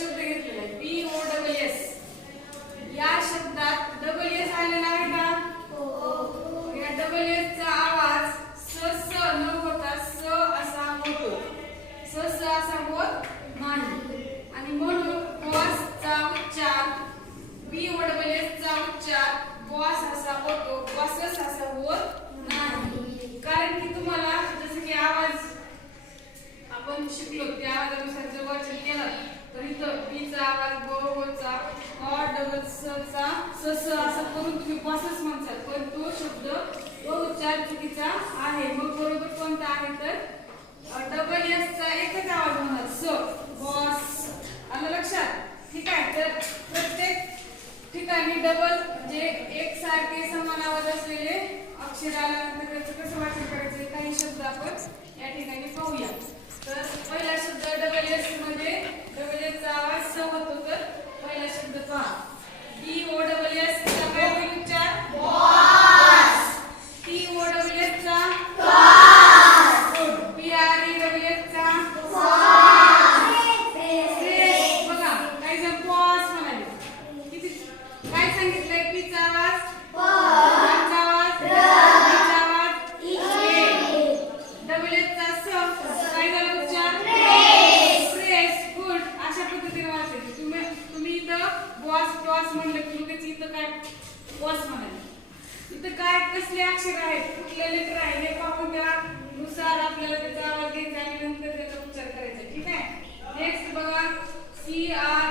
शब्द घेतलेला आहे BOSS. या शब्दात डबल एस आलेला आहे का? या डबल एस चा आवाज स स न होता स असा होतो. स स असा होत नाही आणि म्हणून बॉस चा उच्चार BOSS चा उच्चार बॉस असा होतो, बॉसस असा होत नाही. कारण की तुम्हाला जसं की आवाज आपण शिकलो त्या आवाजानुसार जर वाचन केलं तर इथं बी चा आवाज ब चा अ डबल स चा स स असं करून तुम्ही बॉसस म्हणतात, पण तो शब्द तो उच्चार चुकीचा आहे. मग बरोबर कोणता आहे तर डबल एस चा एकच आवाज होणार स, बॉस. आलं लक्षात? ठीक आहे. तर प्रत्येक ठिकाणी डबल म्हणजे एक सारखे समान आवाज असलेले अक्षर आल्यानंतर त्याचं कसं वाचन करायचं काही शब्द आपण या ठिकाणी पाहूया. तर पहिला शब्द डबल एस मध्ये डबल एस चा आवाज स होतो. तर पहिला शब्द पहा BOSS चा काय होईल उच्चार? बॉस. TOSS चा बॉस. PRESS चा बॉस. बघा काही जण बॉस म्हणाले. किती काय सांगितलंय? पी चा आवाज बॉस, चा आवाज चा आवाज डबल एस चा स काय झालं उच्चार? प्रेस. गुड. अशा पद्धतीने वाचायचं. तुम्ही इथं बॉस बॉस म्हणलं की लगेच इथं काय बॉस म्हणाले. इथं काय कसले अक्षर आहेत, कुठले लेटर आहे हे पाहून त्यानुसार आपल्याला त्याचा आवाज घ्यायचा आणि नंतर त्याचा उच्चार करायचा. ठीक आहे. नेक्स्ट बघा CR